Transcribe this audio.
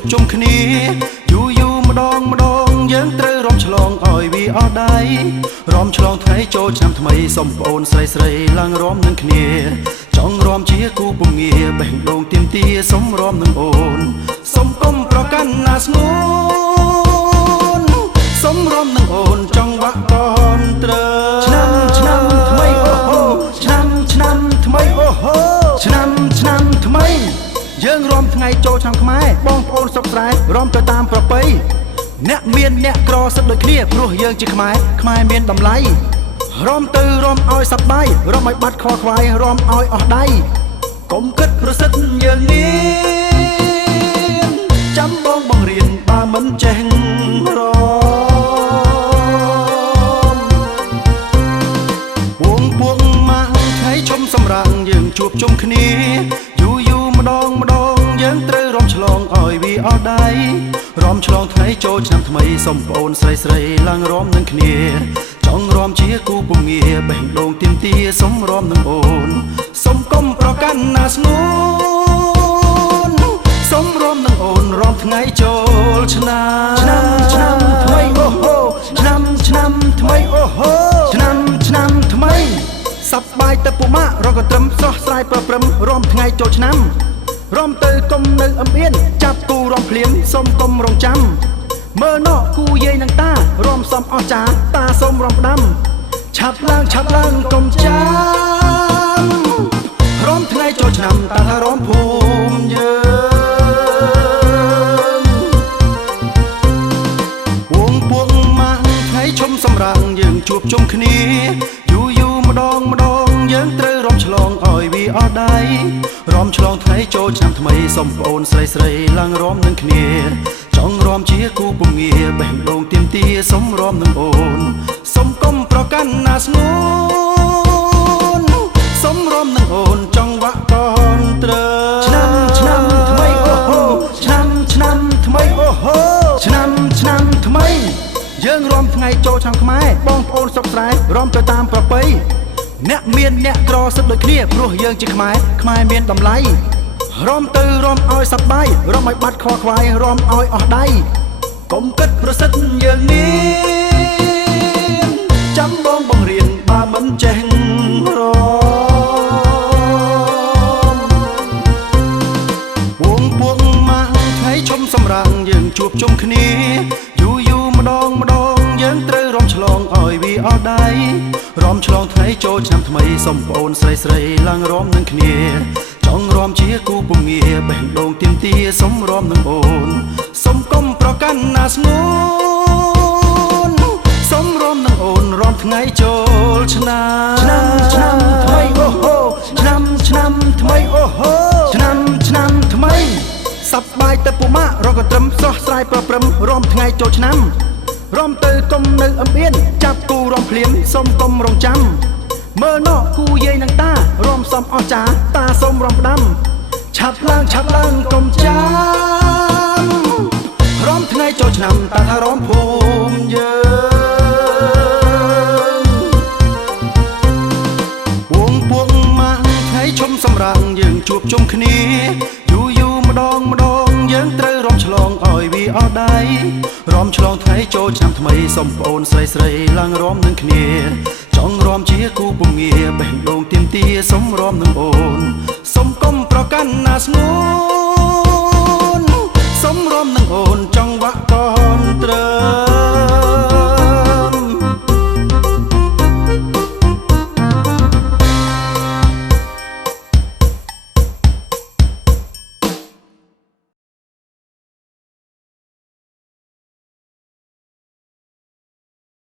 ជួបជុំគ្នាយូរម្ដងយើងត្រូវរំឆ្លងឲ្យវាអស់ដៃរំឆ្លងថ្ងៃចូលឆ្នាំថ្មីសុំប្អូនស្រីឡើងរំនឹងគ្នាចង់រំជាគូពងាបេះដូងទៀមទាសុំរំនឹងអូនសុំកុំប្រកាន់ណាស្ងួនសុំរំនឹងអូនចង់វាក់កនត្រូវឆ្នាំថ្មីអូហូឆ្នាំថ្មីអូហូឆ្នាំថ្មីយើងរំថ្ងៃចូលឆ្នាំខ្មែរបងប្អូនសុខស្រែរំទៅតាមប្រពៃអ្នកមានអ្នកក្រសិតដូចគ្នាព្រោះយើងជាខ្មែរមានតម្លៃរំទៅរំឲ្យសប្បាយរំឲ្យបាត់ខខ្វាយរំឲ្យអស់ដៃកុំគិតប្រសិទ្ធយើងនេះចាំបងបង្រៀនបើមិនចេះរំពួកម៉ាក់ថ្ងៃជុំសម្រាំងយើងជួបជុំគ្នាយូរម្ដងយើងត្រូវរំឆ្លងឲ្យវាអស់ដៃរំឆ្លងថ្ងៃចូលឆ្នាំថ្មីសុំប្អូនស្រីឡើងរំនឹងគ្នាចង់រំជាគូពងាបេះដូងទៀមទាសុំរំនឹងអូនសុំកុំប្រកាន់ណាស្ងួនសុំរំនឹងអូនរំថ្ងៃចូលឆ្នាំថ្មីអូហូឆ្នាំថ្មីអូហូឆ្នាំថ្មីសប្បាយទៅពុម៉ារកត្រឹមស្រស់ស្រាយប្រព្រឹមរំថ្ងៃចូលឆ្នាំរំទៅកុំនៅអម្អៀនចាប់គូរំភ្លាមសុំកុំរងចាំមើលណោគូយាយនឹងតារំសំអស់ចាតាសុំរំផ្ដាំឆាប់ឡើងកុំចាំរំថ្ងៃចូលឆ្នាំតាថារំភូមិយើងពួកម៉ាក់ថ្ងៃជុំសម្រាំងយើងជួបជុំគ្នាយូរម្ដងយើងត្រូវរំឆ្លងឲ្យវាអស់ដៃរំឆ្លងថ្ងៃចូលឆ្នាំថ្មីសុំប្អូនស្រីឡើងរំនឹងគ្នាចង់រំជាគូពងាបេះដូងទៀមទាសុំរំនឹងអូនសុំកុំប្រកាន់ណាស្ងួនសុំរំនឹងអូនចង់វាក់កនត្រូវឆ្នាំថ្មីអូហូឆ្នាំថ្មីអូហូឆ្នាំថ្មីយើងរំថ្ងៃចូលឆ្នាំខ្មែរបងប្អូនសុខស្រែរំទៅតាមប្រពៃអ្នកមានអ្នកក្រសិតដូចគ្នាព្រោះយើងជាខ្មែរមានតម្លៃរំទៅរំឲ្យសប្បាយរំឲ្យបាត់ខខ្វាយរំឲ្យអស់ដៃកុំគិតប្រសិទ្ធយើងនេះចាំបងបង្រៀនបើមិនចេះរំពួកម៉ាក់ថ្ងៃជុំសម្រាំងយើងជួបជុំគ្នាយូរម្ដងយើងត្រូវរំឆ្លងឲ្យវាអស់ដៃរំឆ្លងថ្ងៃចូលឆ្នាំថ្មីសុំប្អូនស្រីឡើងរំនឹងគ្នាចង់រំជាគូពងាបេះដូងទៀមទាសុំរំនឹងអូនសុំកុំប្រកាន់ណាស្ងួនសុំរំនឹងអូនរំថ្ងៃចូលឆ្នាំថ្មីអូហូឆ្នាំថ្មីអូហូឆ្នាំថ្មីសប្បាយទៅពុម៉ារកត្រឹមស្រស់ស្រាយប្រព្រឹមរំថ្ងៃចូលឆ្នាំរំទៅកុំនៅអម្អៀនចាប់គូរំភ្លាមសុំកុំរងចាំមើលណោគូយាយនឹងតារំសំអស់ចាតាសុំរំផ្ដាំឆាប់ឡើងកុំចាំរំថ្ងៃចូលឆ្នាំតាថារំភូមិយើងពួកម៉ាក់ថ្ងៃជុំសម្រាំងយើងជួបជុំគ្នាយូរម្ដងយើងត្រូវរំឆ្លងឲ្យវាអស់ដៃរំឆ្លងថ្ងៃចូលឆ្នាំថ្មីសុំប្អូនស្រីឡើងរំនឹងគ្នាចង់រំជាគូពងាបេះដូងទៀមទាសុំរំនឹងអូនសុំកុំប្រកាន់ណាស្ងួ